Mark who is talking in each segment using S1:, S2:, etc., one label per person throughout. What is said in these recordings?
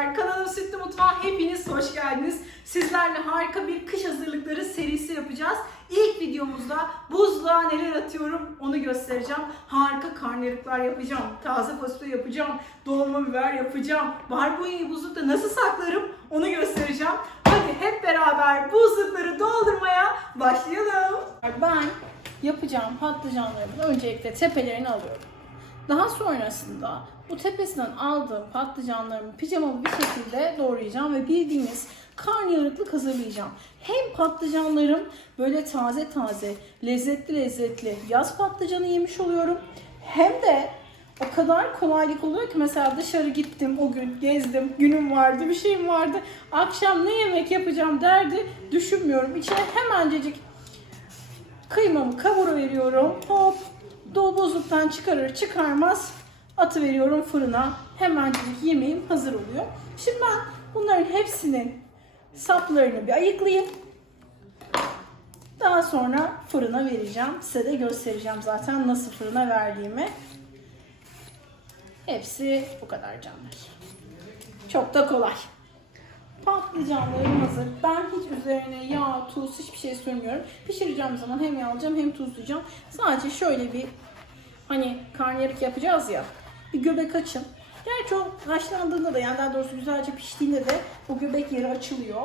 S1: Merhabalar, kanalım Sütlü Mutfağa hepiniz hoş geldiniz. Sizlerle harika bir kış hazırlıkları serisi yapacağız. İlk videomuzda buzluğa neler atıyorum onu göstereceğim. Harika karnıyarıklar yapacağım, taze fasulye yapacağım, dolma biber yapacağım. Barbunyanı buzlukta nasıl saklarım onu göstereceğim. Hadi hep beraber buzlukları doldurmaya başlayalım. Ben yapacağım patlıcanlarımın öncelikle tepelerini alıyorum. Daha sonrasında bu tepesinden aldığım patlıcanlarımı pijamalı bir şekilde doğrayacağım ve bildiğiniz karnıyarıklık hazırlayacağım. Hem patlıcanlarım böyle taze taze, lezzetli lezzetli yaz patlıcanı yemiş oluyorum. Hem de o kadar kolaylık oluyor ki mesela dışarı gittim o gün gezdim günüm vardı bir şeyim vardı akşam ne yemek yapacağım derdi düşünmüyorum içine hemencecik Kıymamı kavuruveriyorum. Hop. Dolbozluktan çıkarır çıkarmaz atı veriyorum fırına. Hemencik yemeğim hazır oluyor. Şimdi ben bunların hepsinin saplarını bir ayıklayayım. Daha sonra fırına vereceğim. Size de göstereceğim zaten nasıl fırına verdiğimi. Hepsi bu kadar canlar. Çok da kolay. Patlıcanlarım hazır. Ben hiç üzerine yağ, tuz hiçbir şey sürmüyorum. Pişireceğim zaman hem yağlayacağım hem tuzlayacağım. Sadece şöyle bir hani karnıyarık yapacağız ya. Bir göbek açın. Gerçi o haşlandığında da yani daha doğrusu güzelce piştiğinde de o göbek yeri açılıyor.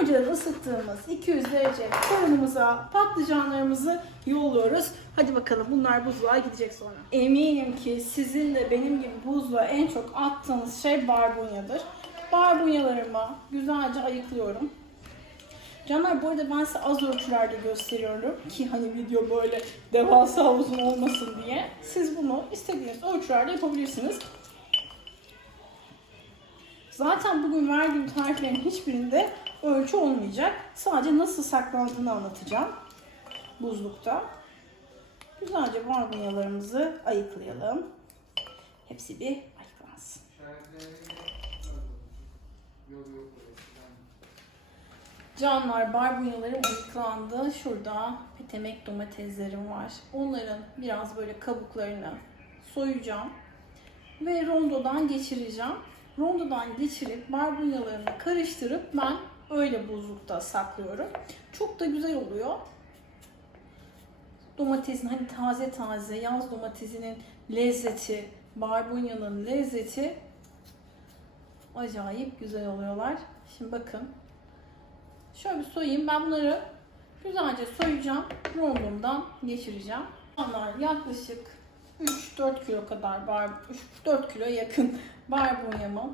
S1: Önceden ısıttığımız 200 derece fırınımıza patlıcanlarımızı yolluyoruz. Hadi bakalım bunlar buzluğa gidecek sonra. Eminim ki sizin de benim gibi buzluğa en çok attığınız şey barbunyadır. Barbunyalarımı güzelce ayıklıyorum. Canlar bu arada ben size az ölçülerde gösteriyorum ki hani video böyle devasa uzun olmasın diye. Siz bunu istediğiniz ölçülerde yapabilirsiniz. Zaten bugün verdiğim tariflerin hiçbirinde ölçü olmayacak. Sadece nasıl saklandığını anlatacağım buzlukta. Güzelce barbunyalarımızı ayıklayalım. Hepsi bir ayıklansın. Canlar barbunyalarım ayıklandı. Şurada petemek domateslerim var. Onların biraz böyle kabuklarını soyacağım. Ve rondodan geçireceğim. Rondodan geçirip barbunyalarını karıştırıp ben öyle buzlukta saklıyorum. Çok da güzel oluyor. Domatesin hani taze taze yaz domatesinin lezzeti, barbunyanın lezzeti acayip güzel oluyorlar. Şimdi bakın Şöyle bir soyayım. Ben bunları güzelce soyacağım. Rondomdan geçireceğim. Onlar yaklaşık 3-4 kilo kadar bar 3-4 kilo yakın barbunyamı.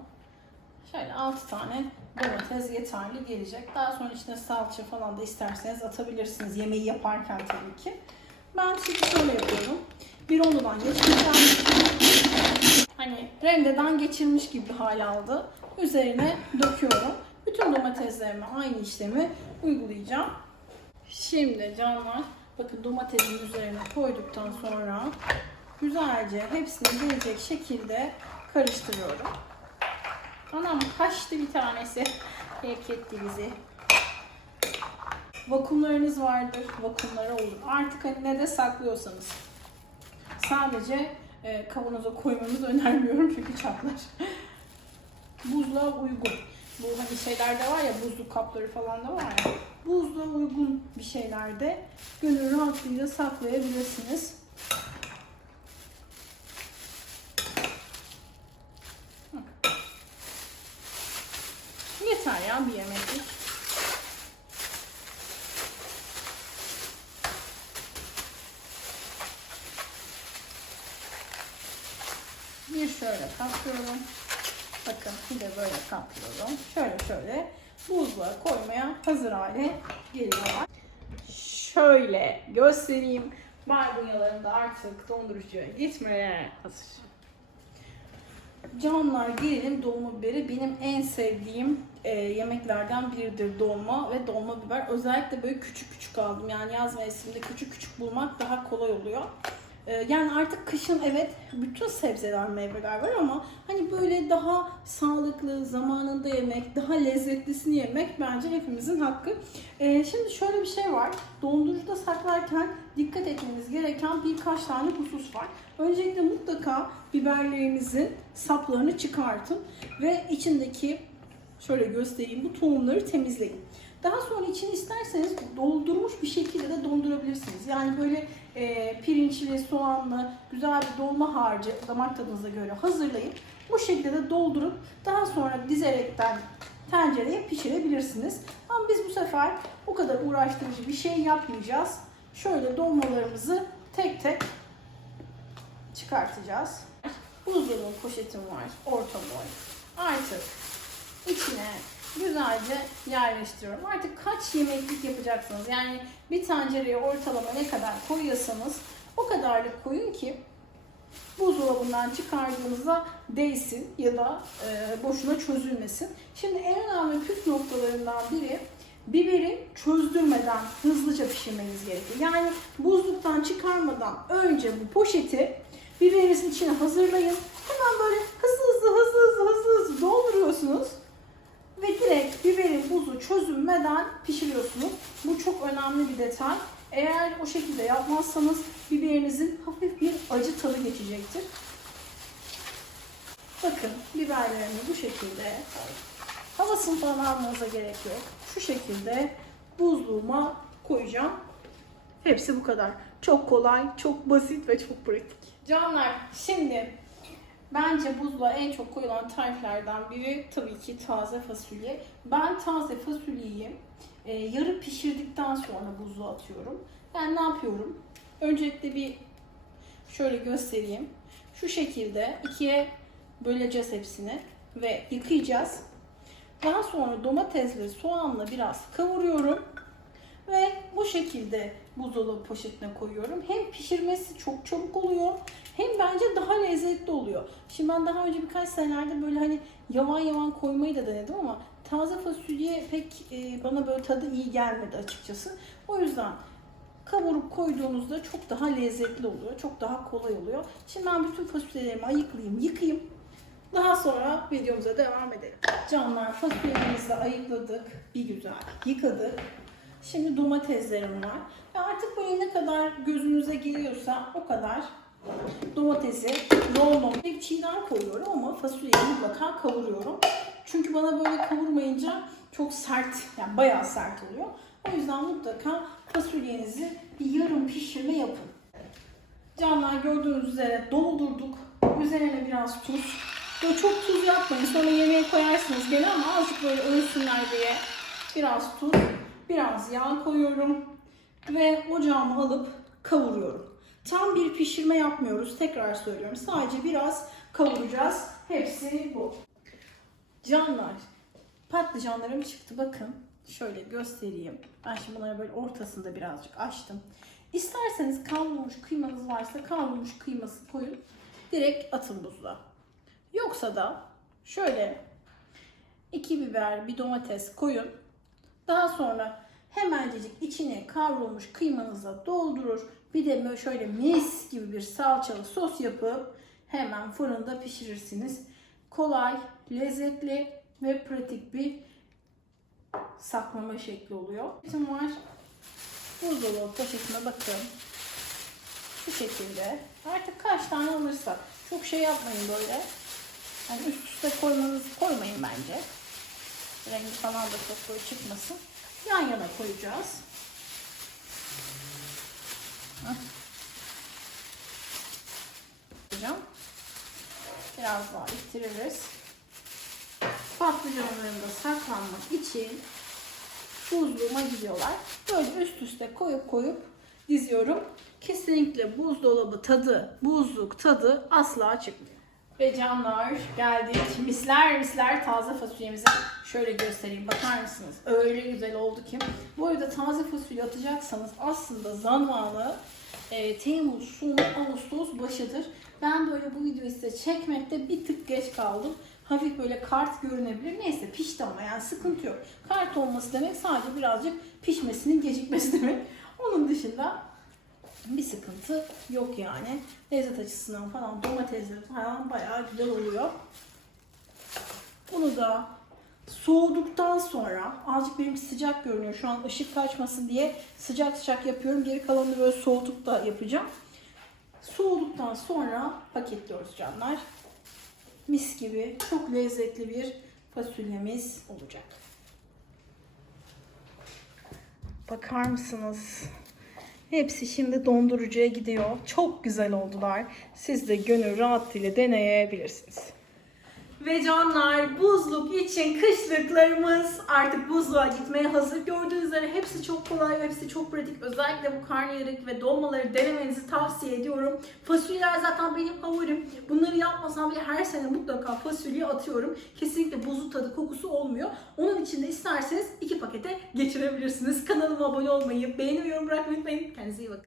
S1: Şöyle 6 tane domates yeterli gelecek. Daha sonra içine salça falan da isterseniz atabilirsiniz yemeği yaparken tabii ki. Ben şimdi şöyle yapıyorum. Bir rondodan geçireceğim. Hani rendeden geçirmiş gibi hal aldı. Üzerine döküyorum. Bütün domateslerime aynı işlemi uygulayacağım. Şimdi canlar bakın domatesin üzerine koyduktan sonra güzelce hepsini gelecek şekilde karıştırıyorum. Anam kaçtı bir tanesi. Etti bizi. Vakumlarınız vardır. Vakumlara olur. Artık hani ne de saklıyorsanız. Sadece e, kavanoza koymanızı önermiyorum çünkü çatlar. Buzluğa uygun. Bu hani şeylerde var ya buzluk kapları falan da var ya. Buzluğa uygun bir şeylerde gönül rahatlığıyla saklayabilirsiniz. Yeter ya bir yemeklik. Bir şöyle kaplıyorum. Bakın bir de böyle kaplıyorum. Şöyle şöyle buzluğa koymaya hazır hale geliyorlar. Şöyle göstereyim. Barbunyalarım da artık dondurucuya gitmeye hazır. Canlar gelelim dolma biberi. Benim en sevdiğim e, yemeklerden biridir dolma ve dolma biber. Özellikle böyle küçük küçük aldım. Yani yaz mevsiminde küçük küçük bulmak daha kolay oluyor. E, yani artık kışın evet bütün sebzeler meyveler var ama hani böyle daha sağlıklı, zamanında yemek, daha lezzetlisini yemek bence hepimizin hakkı. Ee, şimdi şöyle bir şey var. Dondurucuda saklarken dikkat etmeniz gereken birkaç tane husus var. Öncelikle mutlaka biberlerinizin saplarını çıkartın ve içindeki şöyle göstereyim bu tohumları temizleyin. Daha sonra içini isterseniz doldurmuş bir şekilde de dondurabilirsiniz. Yani böyle e, pirinçli, soğanlı, güzel bir dolma harcı damak tadınıza göre hazırlayıp bu şekilde de doldurup daha sonra dizerekten tencereye pişirebilirsiniz. Ama biz bu sefer o kadar uğraştırıcı bir şey yapmayacağız. Şöyle dolmalarımızı tek tek çıkartacağız. Buzdolabı poşetim var, orta boy. Artık içine güzelce yerleştiriyorum. Artık kaç yemeklik yapacaksınız? Yani bir tencereye ortalama ne kadar koyuyorsanız o kadarlık koyun ki buzdolabından çıkardığınızda değsin ya da e, boşuna çözülmesin. Şimdi en önemli püf noktalarından biri biberi çözdürmeden hızlıca pişirmeniz gerekiyor. Yani buzluktan çıkarmadan önce bu poşeti biberinizin içine hazırlayın. Hemen böyle hızlı hızlı hızlı hızlı dolduruyorsunuz. Ve direkt biberin buzu çözünmeden pişiriyorsunuz. Bu çok önemli bir detay. Eğer o şekilde yapmazsanız biberinizin hafif bir acı tadı geçecektir. Bakın biberlerimi bu şekilde havasını falan almanıza gerek yok. Şu şekilde buzluğuma koyacağım. Hepsi bu kadar. Çok kolay, çok basit ve çok pratik. Canlar şimdi Bence buzluğa en çok koyulan tariflerden biri tabii ki taze fasulye. Ben taze fasulyeyi e, yarı pişirdikten sonra buzluğa atıyorum. Ben ne yapıyorum? Öncelikle bir şöyle göstereyim. Şu şekilde ikiye böleceğiz hepsini ve yıkayacağız. Daha sonra domatesle soğanla biraz kavuruyorum. Ve bu şekilde buzdolabı poşetine koyuyorum. Hem pişirmesi çok çabuk oluyor hem bence daha lezzetli oluyor. Şimdi ben daha önce birkaç senelerde böyle hani yavan yavan koymayı da denedim ama taze fasulye pek e, bana böyle tadı iyi gelmedi açıkçası. O yüzden kavurup koyduğunuzda çok daha lezzetli oluyor. Çok daha kolay oluyor. Şimdi ben bütün fasulyelerimi ayıklayayım, yıkayayım. Daha sonra videomuza devam edelim. Canlar fasulyelerimizi ayıkladık. Bir güzel yıkadık. Şimdi domateslerim var. Ve artık böyle ne kadar gözünüze geliyorsa o kadar domatesi rollon bir çiğden koyuyorum ama fasulyeyi mutlaka kavuruyorum. Çünkü bana böyle kavurmayınca çok sert, yani bayağı sert oluyor. O yüzden mutlaka fasulyenizi bir yarım pişirme yapın. Canlar gördüğünüz üzere doldurduk. Üzerine biraz tuz. Böyle çok tuz yapmayın. Sonra yemeğe koyarsınız gene ama azıcık böyle ölsünler diye biraz tuz, biraz yağ koyuyorum ve ocağıma alıp kavuruyorum. Tam bir pişirme yapmıyoruz. Tekrar söylüyorum. Sadece biraz kavuracağız. Hepsi bu. Canlar, patlıcanlarım çıktı. Bakın şöyle göstereyim. Ben şimdi bunları böyle ortasında birazcık açtım. İsterseniz kavrulmuş kıymanız varsa kavrulmuş kıyması koyun. Direkt atın buzluğa. Yoksa da şöyle iki biber, bir domates koyun. Daha sonra hemencecik içine kavrulmuş kıymanıza doldurur. Bir de şöyle mis gibi bir salçalı sos yapıp hemen fırında pişirirsiniz. Kolay, lezzetli ve pratik bir saklama şekli oluyor. Bütün var. Buzdolabı poşetine bakın. Bu şekilde. Artık kaç tane alırsak. Çok şey yapmayın böyle. Yani üst üste koymanız koymayın bence. Rengi falan da çok böyle çıkmasın. Yan yana koyacağız. Koyacağım. Biraz daha ittiririz. Patlıcanların da saklanmak için buzluğuma gidiyorlar. Böyle üst üste koyup koyup diziyorum. Kesinlikle buzdolabı tadı, buzluk tadı asla çıkmıyor. Ve canlar geldik. Misler misler taze fasulyemize şöyle göstereyim. Bakar mısınız? Öyle güzel oldu ki. Bu arada taze fasulye atacaksanız aslında zamanı e, Temmuz sonu Ağustos başıdır. Ben böyle bu videoyu size çekmekte bir tık geç kaldım. Hafif böyle kart görünebilir. Neyse pişti ama yani sıkıntı yok. Kart olması demek sadece birazcık pişmesinin gecikmesi demek. Onun dışında bir sıkıntı yok yani. Lezzet açısından falan domatesler falan bayağı güzel oluyor. da soğuduktan sonra azıcık benim sıcak görünüyor. Şu an ışık kaçmasın diye sıcak sıcak yapıyorum. Geri kalanını böyle soğutup da yapacağım. Soğuduktan sonra paketliyoruz canlar. Mis gibi çok lezzetli bir fasulyemiz olacak. Bakar mısınız? Hepsi şimdi dondurucuya gidiyor. Çok güzel oldular. Siz de gönül rahatlığıyla deneyebilirsiniz. Ve canlar buzluk için kışlıklarımız artık buzluğa gitmeye hazır. Gördüğünüz üzere hepsi çok kolay, hepsi çok pratik. Özellikle bu karnıyarık ve dolmaları denemenizi tavsiye ediyorum. Fasulyeler zaten benim favorim. Bunları yapmasam bile her sene mutlaka fasulye atıyorum. Kesinlikle buzlu tadı kokusu olmuyor. Onun için de isterseniz iki pakete geçirebilirsiniz. Kanalıma abone olmayı, beğeni ve yorum bırakmayı unutmayın. Kendinize iyi bakın.